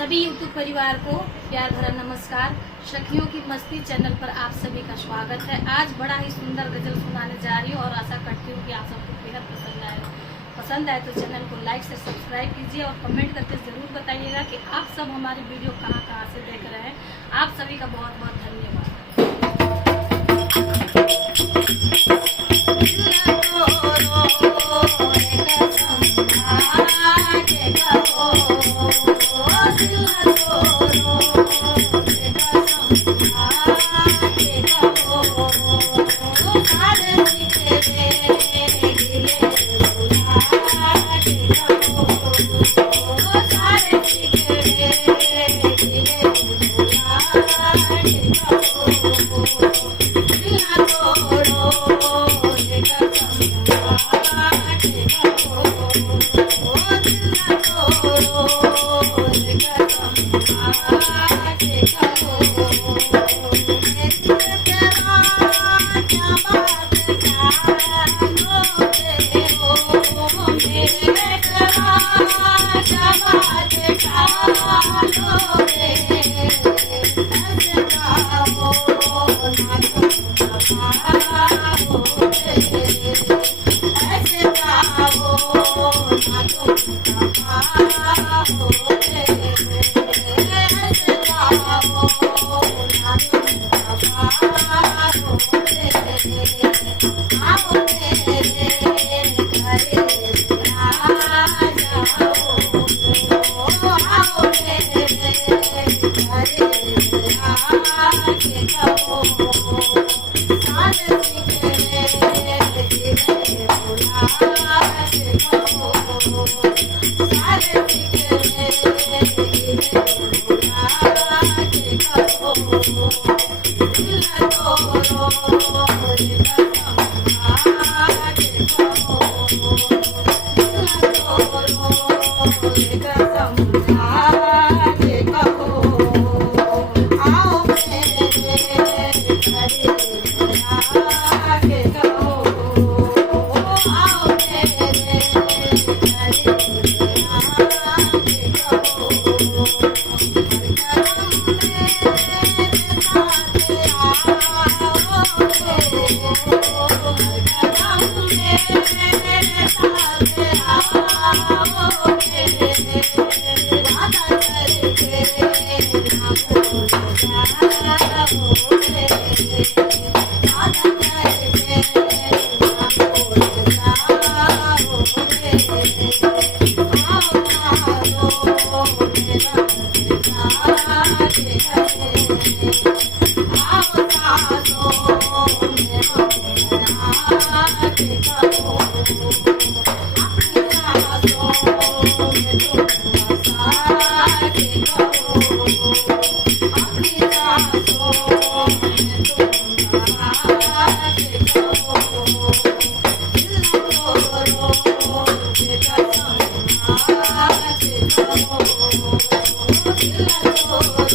सभी यूट्यूब परिवार को प्यार भरा नमस्कार। सखियों की मस्ती चैनल पर आप सभी का स्वागत है। आज बड़ा ही सुंदर गजल सुनाने जा रही हूँ और आशा करती हूँ कि आप सबको बेहद पसंद आए तो चैनल को लाइक से सब्सक्राइब कीजिए और कमेंट करके ज़रूर बताइएगा कि आप सब हमारी वीडियो कहाँ से देख रहे हैं। आप सभी का बहुत बहुत धन्यवाद।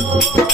Oh